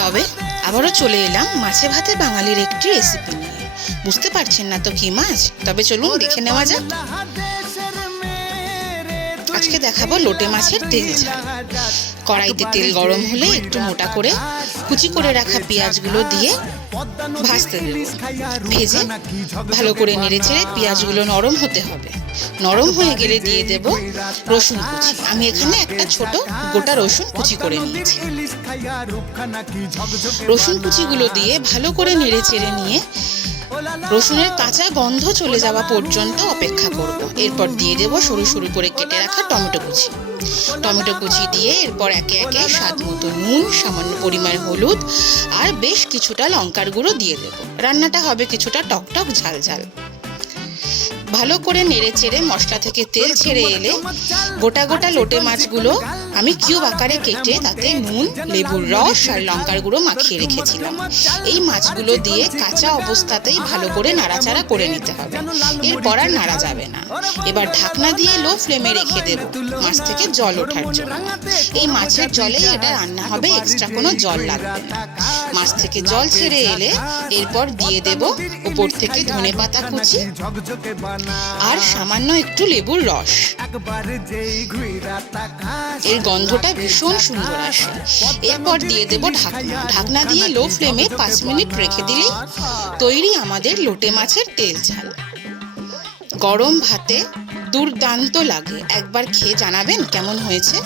তবে আবারও চলে এলাম মাছে ভাতে বাঙালির একটি রেসিপি নিয়ে। বুঝতে পারছেন না তো কি মাছ? তবে চলুন দেখে নেওয়া যাক। আজকে দেখাবো লোটে মাছের তেল ঝাল। কড়াইতে তেল গরম হলে একটু মোটা করে কুচি করে রাখা পেঁয়াজগুলো দিয়ে ভাজতে দেব। ভেজে ভালো করে নেড়েচেড়ে পেঁয়াজগুলো নরম হতে হবে। নরম হয়ে গেলে দিয়ে দেব রসুন কুচি। আমি এখানে একটা ছোট গোটা রসুন কুচি করে নিয়েছি। রসুন কুচিগুলো দিয়ে ভালো করে নেড়েচেড়ে নিয়ে রসুনের কাঁচা গন্ধ চলে যাওয়া পর্যন্ত অপেক্ষা করব। এরপর দিয়ে দেব সরু সরু করে কেটে রাখা টমেটো কুচি। টমেটো কুচি দিয়ে এরপর একে একে স্বাদ মতো নুন, সামান্য পরিমাণ হলুদ আর বেশ কিছুটা লঙ্কার গুঁড়ো দিয়ে দেব। রান্নাটা হবে কিছুটা টকটক ঝাল ঝাল। ভালো করে নেড়ে চেড়ে মশলা থেকে তেল ছেড়ে এলে গোটা গোটা লোটে মাছগুলো আমি কিউব আকারে কেটে তাতে নুন, লেবুর রস আর লঙ্কার গুঁড়ো মাখিয়ে রেখেছিলাম। এই মাছগুলো দিয়ে কাঁচা অবস্থাতেই ভালো করে নাড়াচাড়া করে নিতে হবে। এরপর আর নাড়া যাবে না। এবার ঢাকনা দিয়ে লো ফ্লেমে রেখে দেব মাছ থেকে জল ওঠার জন্য। এই মাছের জলেই এটা রান্না হবে, এক্সট্রা কোনো জল লাগবে না। মাছ থেকে জল ছেড়ে এলে এরপর দিয়ে দেব উপর থেকে ধনেপাতা কুচি আর সামান্য একটু লেবুর রস। এর গন্ধটা ভীষণ সুন্দর আসে। এরপর দিয়ে দেব ঢাকনা। ঢাকনা দিয়ে লো ফ্লেমে 5 মিনিট রেখে দিলেই তৈরি আমাদের লোটে মাছের তেল ঝাল। গরম ভাতে দুর্দান্ত লাগে। একবার খেয়ে জানাবেন কেমন হয়েছে।